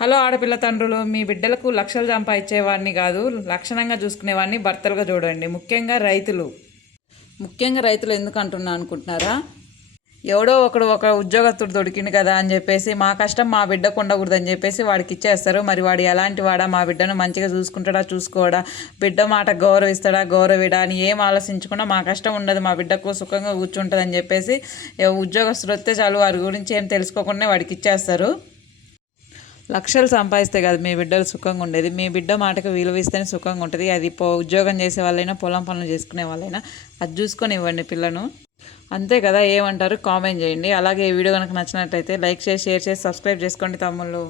Hello ఆడపిల్ల తండ్రులు, మీ బిడ్డలకు లక్షలు సంపాదించేవాడిని కాదు, లక్షణంగా చూసుకునేవాడిని భర్తలుగా చూడండి. ముఖ్యంగా రైతులు ఎందుకు అంటున్నా అనుకుంటున్నారా? ఎవడో ఒక ఉద్యోగస్తుడు దొరికింది కదా అని చెప్పేసి మా కష్టం మా బిడ్డకు ఉండకూడదని చెప్పేసి వాడికి ఇచ్చేస్తారు. మరి వాడు ఎలాంటి వాడా, మా బిడ్డను మంచిగా చూసుకుంటాడా చూసుకోడా, బిడ్డ మాట గౌరవిస్తాడా గౌరవిడా అని ఏం ఆలోచించకుండా మా కష్టం ఉండదు, మా బిడ్డకు సుఖంగా కూర్చుంటుంది అని చెప్పేసి ఉద్యోగస్తుడు వస్తే చాలు వారి గురించి ఏం తెలుసుకోకుండా వాడికి ఇచ్చేస్తారు. లక్షలు సంపాదిస్తే కాదు మీ బిడ్డలు సుఖంగా ఉండేది. మీ బిడ్డ మాటకు విలువ ఇస్తేనే సుఖంగా ఉంటుంది. అది ఉద్యోగం చేసే వాళ్ళైనా పొలం పనులు చేసుకునే వాళ్ళైనా అది చూసుకొని ఇవ్వండి పిల్లను. అంతే కదా, ఏమంటారు కామెంట్ చేయండి. అలాగే ఈ వీడియో కనుక నచ్చినట్లయితే లైక్ చేసి షేర్ చేసి సబ్స్క్రైబ్ చేసుకోండి తమ్ముళ్ళు.